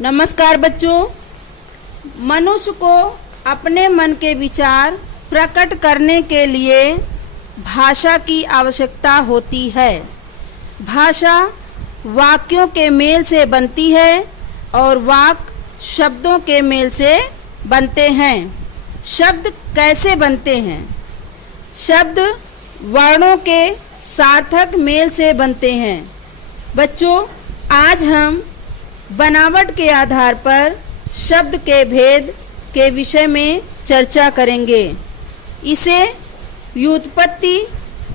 नमस्कार बच्चों। मनुष्य को अपने मन के विचार प्रकट करने के लिए भाषा की आवश्यकता होती है। भाषा वाक्यों के मेल से बनती है और वाक्य शब्दों के मेल से बनते हैं। शब्द कैसे बनते हैं? शब्द वर्णों के सार्थक मेल से बनते हैं। बच्चों, आज हम बनावट के आधार पर शब्द के भेद के विषय में चर्चा करेंगे। इसे व्युत्पत्ति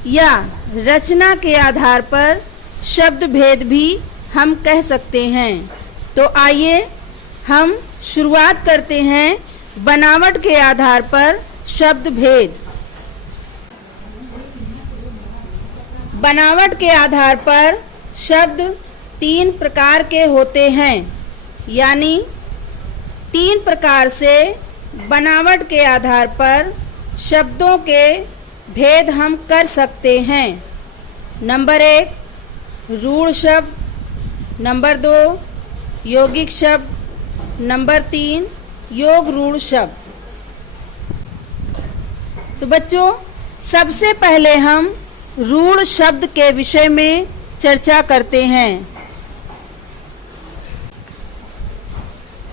या रचना के आधार पर शब्द भेद भी हम कह सकते हैं। तो आइए हम शुरुआत करते हैं बनावट के आधार पर शब्द भेद। बनावट के आधार पर शब्द 3 प्रकार के होते हैं, यानी 3 प्रकार से बनावट के आधार पर शब्दों के भेद हम कर सकते हैं। नंबर 1 रूढ़ शब्द, नंबर 2 यौगिक शब्द, नंबर 3 योग रूढ़ शब्द। तो बच्चों, सबसे पहले हम रूढ़ शब्द के विषय में चर्चा करते हैं।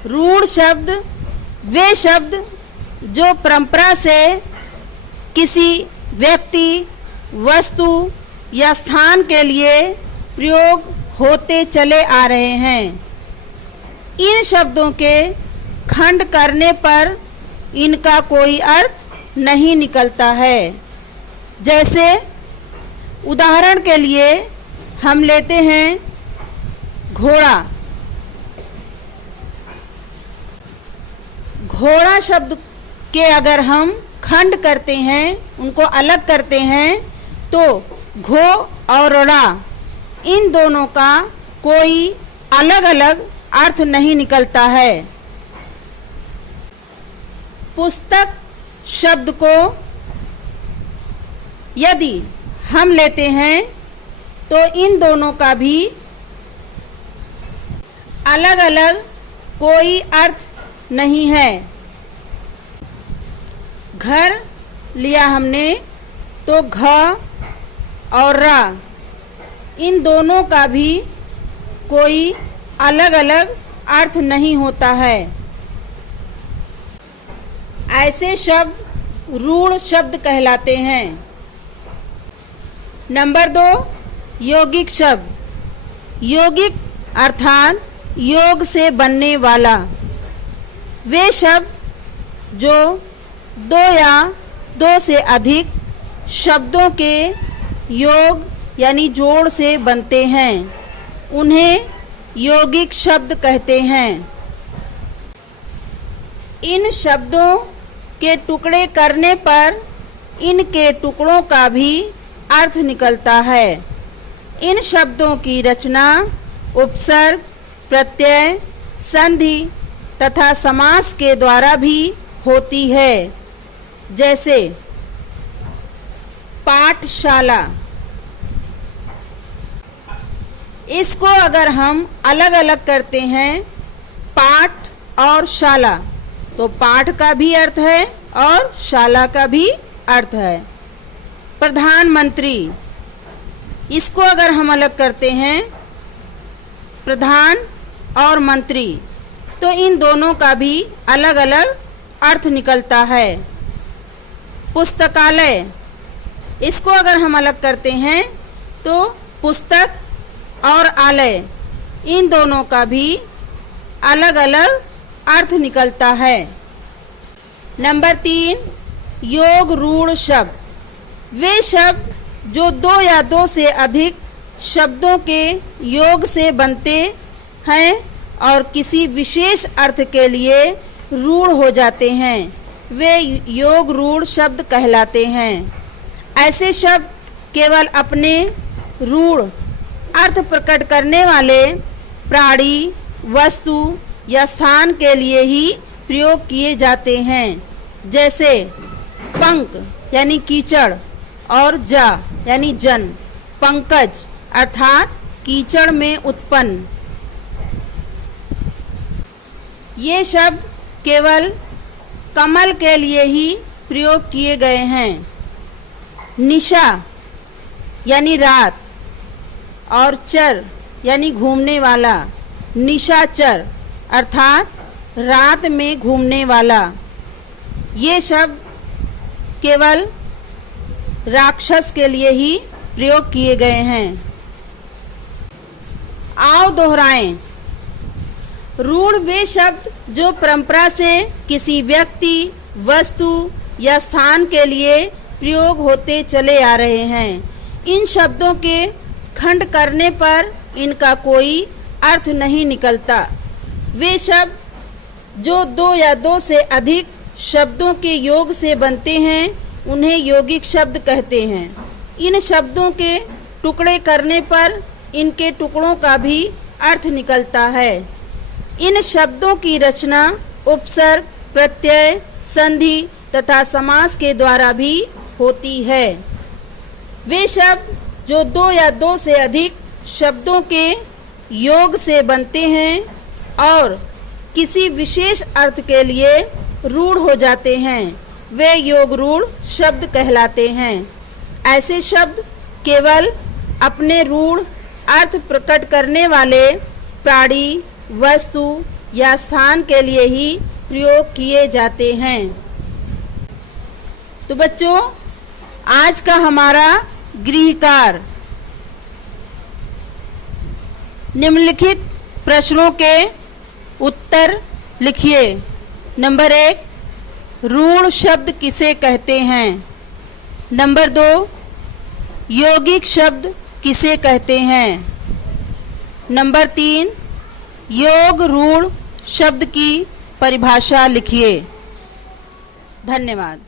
रूढ़ शब्द वे शब्द जो परंपरा से किसी व्यक्ति, वस्तु या स्थान के लिए प्रयोग होते चले आ रहे हैं। इन शब्दों के खंड करने पर इनका कोई अर्थ नहीं निकलता है। जैसे उदाहरण के लिए हम लेते हैं घोड़ा। घोड़ा शब्द के अगर हम खंड करते हैं, उनको अलग करते हैं, तो घो और ड़ा इन दोनों का कोई अलग अलग अर्थ नहीं निकलता है। पुस्तक शब्द को यदि हम लेते हैं तो इन दोनों का भी अलग अलग कोई अर्थ नहीं है। घर लिया हमने तो घ और रा इन दोनों का भी कोई अलग अलग अर्थ नहीं होता है। ऐसे शब्द रूढ़ शब्द कहलाते हैं। नंबर 2 यौगिक शब्द। यौगिक अर्थात योग से बनने वाला। वे शब्द जो 2 या 2 से अधिक शब्दों के योग यानी जोड़ से बनते हैं, उन्हें यौगिक शब्द कहते हैं। इन शब्दों के टुकड़े करने पर इनके टुकड़ों का भी अर्थ निकलता है। इन शब्दों की रचना उपसर्ग, प्रत्यय, संधि तथा समास के द्वारा भी होती है। जैसे पाठशाला, इसको अगर हम अलग अलग करते हैं पाठ और शाला, तो पाठ का भी अर्थ है और शाला का भी अर्थ है। प्रधानमंत्री, इसको अगर हम अलग करते हैं प्रधान और मंत्री, तो इन दोनों का भी अलग अलग अर्थ निकलता है। पुस्तकालय, इसको अगर हम अलग करते हैं तो पुस्तक और आलय इन दोनों का भी अलग अलग अर्थ निकलता है। नंबर 3 योग रूढ़ शब्द। वे शब्द जो 2 या 2 से अधिक शब्दों के योग से बनते हैं और किसी विशेष अर्थ के लिए रूढ़ हो जाते हैं, वे योग रूढ़ शब्द कहलाते हैं। ऐसे शब्द केवल अपने रूढ़ अर्थ प्रकट करने वाले प्राणी, वस्तु या स्थान के लिए ही प्रयोग किए जाते हैं। जैसे पंक यानी कीचड़ और जा यानी जन, पंकज अर्थात कीचड़ में उत्पन्न। ये शब्द केवल कमल के लिए ही प्रयोग किए गए हैं। निशा यानी रात और चर यानी घूमने वाला, निशाचर अर्थात रात में घूमने वाला। ये शब्द केवल राक्षस के लिए ही प्रयोग किए गए हैं। आओ दोहराएं। रूढ़ वे शब्द जो परंपरा से किसी व्यक्ति, वस्तु या स्थान के लिए प्रयोग होते चले आ रहे हैं। इन शब्दों के खंड करने पर इनका कोई अर्थ नहीं निकलता। वे शब्द जो दो या दो से अधिक शब्दों के योग से बनते हैं उन्हें यौगिक शब्द कहते हैं। इन शब्दों के टुकड़े करने पर इनके टुकड़ों का भी अर्थ निकलता है। इन शब्दों की रचना उपसर्ग, प्रत्यय, संधि तथा समास के द्वारा भी होती है। वे शब्द जो दो या दो से अधिक शब्दों के योग से बनते हैं और किसी विशेष अर्थ के लिए रूढ़ हो जाते हैं, वे योग रूढ़ शब्द कहलाते हैं। ऐसे शब्द केवल अपने रूढ़ अर्थ प्रकट करने वाले प्राणी, वस्तु या स्थान के लिए ही प्रयोग किए जाते हैं। तो बच्चों, आज का हमारा गृह कार्य निम्नलिखित प्रश्नों के उत्तर लिखिए। नंबर 1, रूढ़ शब्द किसे कहते हैं? नंबर 2, यौगिक शब्द किसे कहते हैं? नंबर 3, योग रूढ़ शब्द की परिभाषा लिखिए। धन्यवाद।